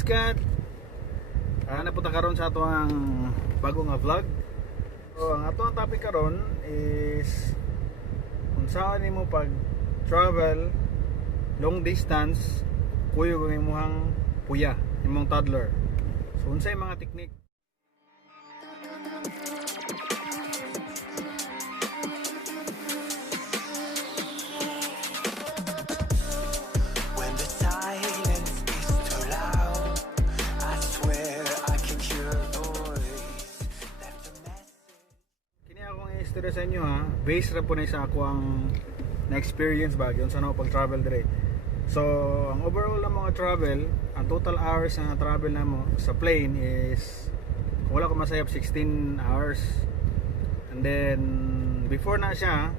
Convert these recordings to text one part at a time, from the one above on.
guys, kat napunta karon sa ato ang bago nga vlog. So ang ato ang topic karon is kung saan nimo pag travel long distance kuyo kung imong puya, imong toddler. So unsay mga technique. Istorya sa inyo ha, based ra po na sa ako ang na-experience ba yun sa ako pag-travel dire. So, ang overall ng mga travel, ang total hours na travel na mo sa plane is kung wala ko masayap 16 hours. And then before na siya,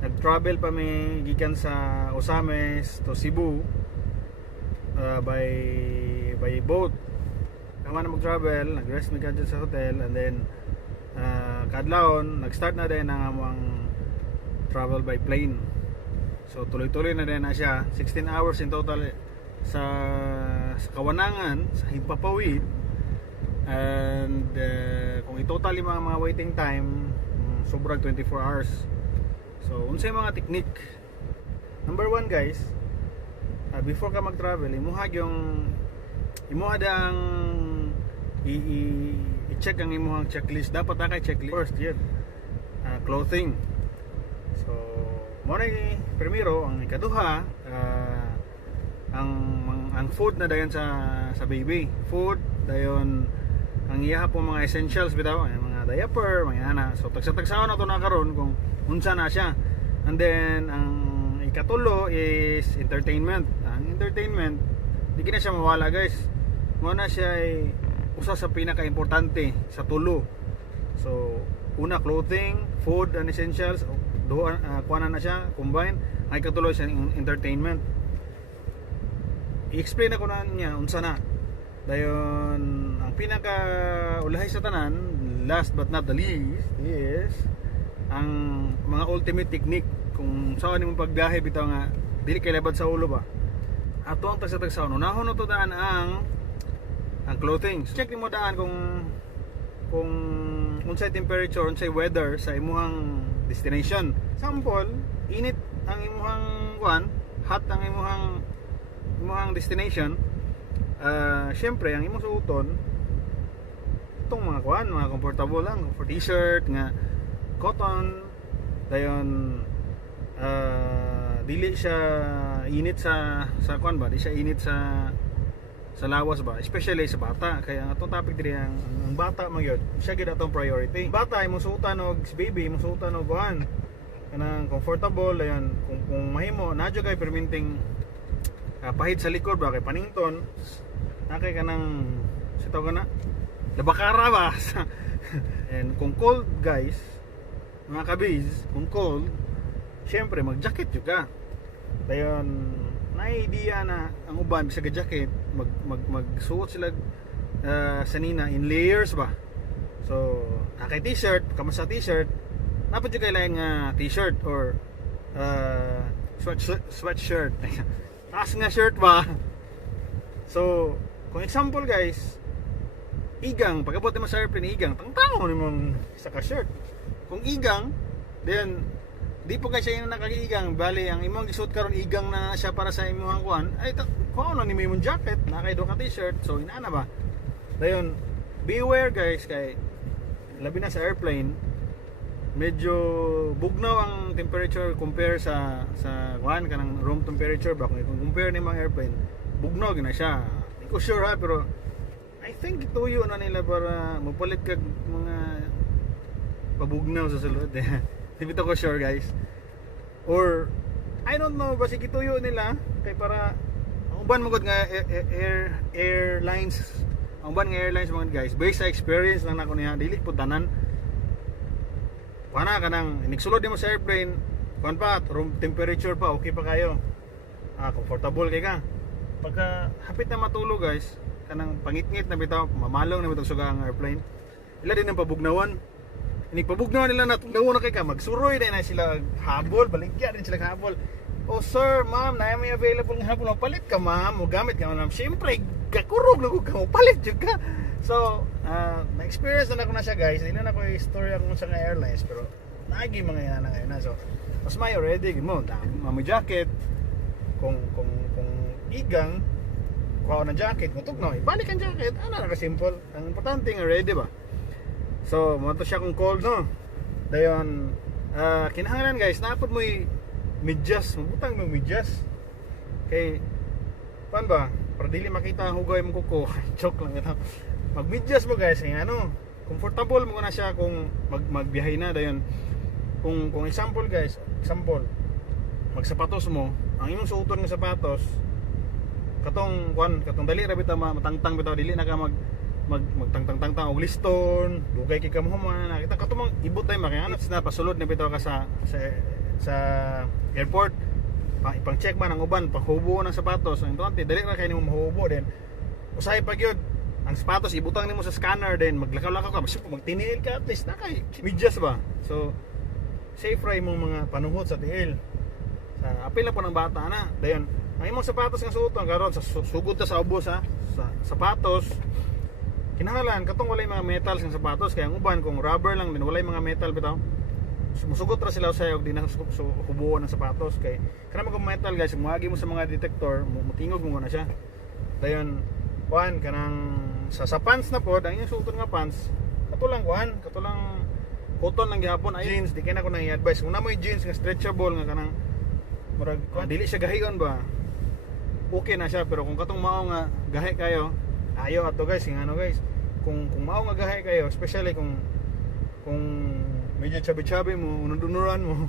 nag-travel pa may gikan sa Osames to Cebu by boat. Kama na mag-travel, nag-rest mi kadto sa hotel, and then kadlawon nag-start na din ang among travel by plane. So tuloy-tuloy na din na siya, 16 hours in total sa Kawanangan, sa Himpapawid. And kung i-total yung mga waiting time, sobrang 24 hours. So unsay mga technique. Number 1 guys, before ka mag-travel, imuhag ang i-check ang imong checklist. Dapat na kay checklist first yun. Clothing. So mo na primero, ang ikaduha, ang food na dayon sa baby. Food dayon ang iya po mga essentials bitaw, mga diaper, mga ana. So tagsa-tagsaon na to na karon kung unsa na siya. And then ang ikatulo is entertainment. Ang entertainment di na siya mawala guys. Mo na siya usa sa pinaka-importante sa tulo. So, una clothing, food and essentials, kuha na siya, combine, ay katuloy sa entertainment. I-explain ako na niya unsa na. Dayon, ang pinaka-ulahay sa tanan, last but not the least, is ang mga ultimate technique kung saan mo pagbiyahe bitaw nga dili kay labad sa ulo ba. Ato ang tagsa-tagsaon, unahon na to daan ang clothing. So, check mo daan kung unsay temperature, unsay weather sa imuhang destination. Sample, init ang imuhang hot ang imuhang destination. Syempre ang imong suoton itong mga mga comfortable lang, for t-shirt nga cotton, dayon dili siya init sa ba, di siya init sa lawas ba, especially sa bata. Kaya ang atong topic diri ang bata magyud, siya gid atong priority. Bata imong suotan og baby, imong suotan og kanang comfortable ayan. Kung mahimo nadyo kay perminting pahid sa likod ba kay panington na kay kanang sitaw kana labakara ba. And kung cold guys, mga kabiz, kung cold, syempre mag-jacket jud ka. Dayon na idea na ang uban bisag jacket magsuot sila sanina in layers ba. So kay t-shirt, kamo sa t-shirt napad jud kay lain nga t-shirt or sweatshirt. Taas nga shirt ba. So kung example guys, igang pagabot mo sa airplane, igang tangtango nimong sa ka-shirt. Kung igang, then di po kasi yung nakagigang, bali ang imong gisuot karon igang na siya para sa imong kuan, ay kuha na ni mo imong jacket, nakay do ka t-shirt, so inaana ba. Dayon, beware guys kay labi na sa airplane, medyo bugnaw ang temperature compare sa kuan kanang room temperature ba. Kung compare ni mga airplane, bugnaw gina siya. Di ko sure ha, pero I think ituyo na nila para mapalit kag mga pabugnaw sa sulod. Hindi ko sure guys, or I don't know, basi gituyo nila kay para ang uban magod nga airlines, ang uban nga airlines mga guys, based sa experience lang nako niya, dili pud tanan kana kanang nigsulod mo sa airplane kuan pa room temperature pa okay pa kayo, comfortable kay ka. Pagka hapit na matulog guys, kanang pangitngit na bitaw, mamalong na bitaw suga ang airplane, ila din ang pabugnawan. Inipabugnaw nila na tungdaw na kay ka, magsuroy din na sila habol, baligya din sila habol. oh sir, ma'am, na may available nga hapon, palit ka ma'am, mo gamit ka ma'am. Siyempre, gakurog lang ka mo, palit jud ka. So, na-experience na ako na siya guys. Hindi na ako istorya kung sa nga airlines, pero nagi mga yan na ngayon na. So, mas may already mo, mamo jacket. Kung igang kuha na jacket, kung tugnaw, ibalik ang jacket. Ano na ka-simple. Ang importante nga ready ba? So, mo to siya kung cold no. Dayon, kinahanglan guys, napod mo medyas, magbutang mo medyas. Kay pan ba? Para dili makita ang hugay mo kuko. Joke lang ito. Mag-medyas mo guys, kaya ano, comfortable mo na siya kung magbiyahe na dayon. Kung example guys, magsapatos mo, ang imong suoton nga sapatos, katong dali ra bitaw matangtang bitaw, dili na ka magtangtang og liston, dugay kay ka mo man nakita katong ibot tay makaya na pasulod na bitaw ka sa airport. Ipang check man ang uban, panghubo ng sapatos, ang importante dali ra kay nimo mahubo din. Usahay pa gyud ang sapatos ibutang nimo sa scanner din, maglakaw-lakaw ka, magtinil ka at least na kay medyas ba. So safe ra imong mga panuhot sa tiil. Apil na po ng bata na. Dayon, ang imong sapatos nga suoton karon sa sugod ta sa ubos sa sapatos. Kinahanglan katong walay mga metals nga sapatos, kaya ang uban kung rubber lang din walay mga metal bitaw. Musugot ra sila usay og di na hubuon ng sapatos kay kana mga metal guys, muagi mo sa mga detector, mutingog mo na siya. Dayon, kanang sa pants na pod, ang inyong suoton nga pants, katulang cotton lang gihapon ay jeans, di kay na ko nang i-advise. Kung namoy jeans nga stretchable nga kanang murag dili siya gahiyon ba, okay na siya. Pero kung katong mao nga gahi kayo, ayo ato guys, ano guys, kung mao nga gahi kayo, especially kung medyo chubby mo, unudunuran mo,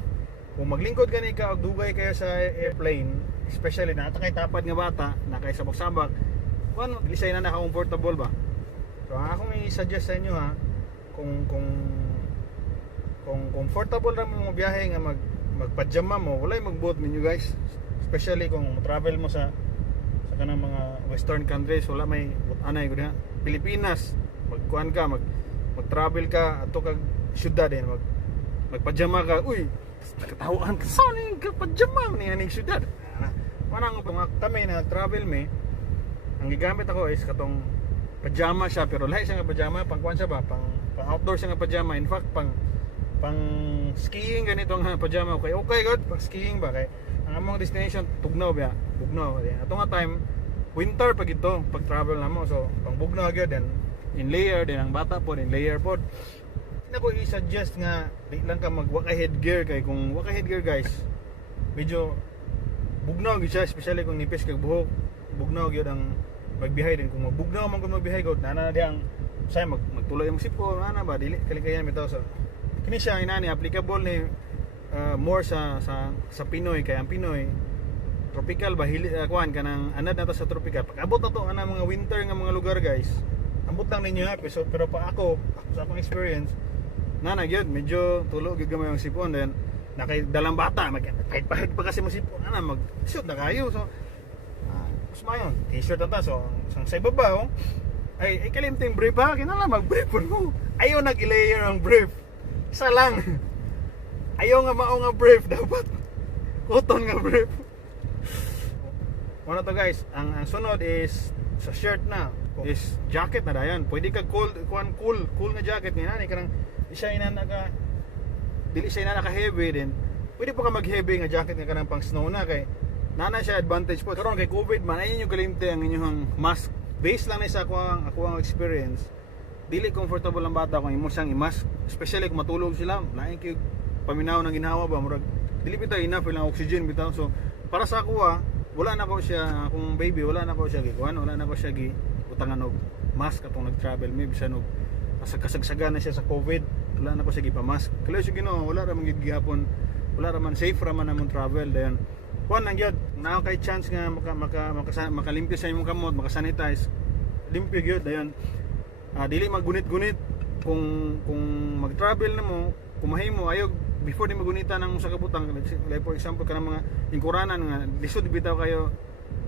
kung maglingkod gani ka og dugay kayo sa airplane, especially na kay tapad nga bata na kay sabak-sabak, dili siya na comfortable ba. So akong i-suggest sa inyo ha, kung comfortable ra mo biyahe nga magpajama mo, walay magbuot ninyo guys. Especially kung travel mo sa kanang mga western countries, wala may anay gud ha. Pilipinas, magkuan ka, mag-travel ka ato kag syudad din, magpajama ka, uy, nakatawaan ka sa ni pajama ni aning syudad. Manang kami na travel me, ang gigamit ako is katong pajama siya, pero lahi siya nga pajama, pangkuan siya ba, pang outdoor siya nga pajama. In fact, pang skiing ganito ang pajama. Okay good pag skiing ba, kay ang among destination Bugnaw. Ato nga time winter pag ito pag travel na mo, so pang Bugnaw gyud, then in layer din ang bata po, in layer pod. Nako i-suggest nga di lang ka magwaka headgear, kay kung waka headgear guys, medyo bugnaw gyud siya, especially kung nipis kag buhok. Bugnaw gyud ang magbihay din. Kung magbugnaw man kung magbihay god, nana di ang say magtuloy ang sipon, ana ba dili kalikayan bitaw. So kini siya inani applicable ni more sa Pinoy, kay ang Pinoy tropical ba kuan kanang anad na ta sa tropical. Pag abot na to ana mga winter nga mga lugar guys, ambot lang ninyo ha. Pero pa ako sa akong experience na gyud medyo tulo gyud gamay ang sipon, then nakay dalang bata magpahit pa kasi mo sipon, ana mag-shoot na kayo. So mayon t-shirt ta, so sang sa ibabaw ay kalimting brief ha, kinala mag-brief mo. Ayaw nag-layer ang brief, isa lang. Ayaw nga mao nga brief, dapat cotton nga brief. Ano to guys, ang sunod is sa shirt na is jacket na dayon. Pwede ka cool nga jacket ni nani kanang dili siya ina naka heavy din. Pwede pa ka mag heavy nga jacket nga kanang pang snow na, kay nana siya advantage po. Karon kay COVID man, ayun yung kalimte ang inyong mask. Base lang na sa ako ang experience. Dili comfortable ang bata kung imo siyang i-mask, especially kung matulog sila. Lain kay paminaw ng ginhawa ba, murag dili bitaw enough lang oxygen bitaw. So para sa ako wala na ko siya, akong baby, wala na ko siya gikuan, wala na ko siya utangan og mask atong nag-travel. May bisan og kasagsagan na siya sa COVID, wala na ko siya gipa-mask. Kalayo siya Ginoo, wala ra man gihapon, wala ra man, safe ra man namon travel. Dayon kuan lang gyud, naa kay chance nga makalimpyo sa imong kamot, makasanitize, limpyo gyud. Dayon dili maggunit-gunit kung mag-travel na mo, kumahay mo ayog before di magunita ng sa kabutang. Like for example kanang mga ingkuranan nga lisod bitaw kayo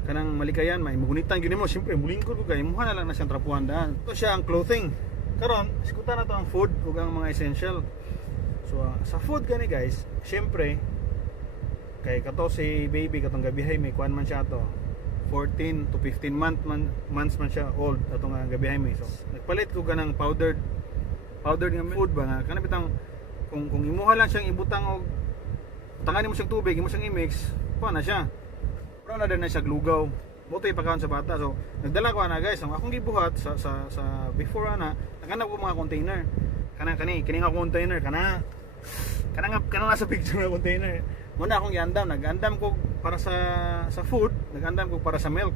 kanang malikayan, may magunitan gyud mo, syempre mulingkod ko kay imuha na lang na siyang trapuhan daan. Ito siya ang clothing. Karon iskutan na to ang food ug ang mga essential. So sa food gani guys, syempre kay kato si baby katong gabihay may kuan man siya to 14 to 15 months man siya old atong gabihay may. So nagpalit ko ganang powdered nga food ba nga kana bitang kung imuha lang siyang ibutang og tanganin mo siyang tubig, imo siyang i-mix, kuha na siya. Pero na din na siya glugaw. Buto ipakaon sa bata. So nagdala ko na guys, ang akong gibuhat sa before ana, naghanap ko mga container. Kani nga container kana nga sa picture nga container. Muna akong i-andam, nag-andam ko para sa food, nag-andam ko para sa milk.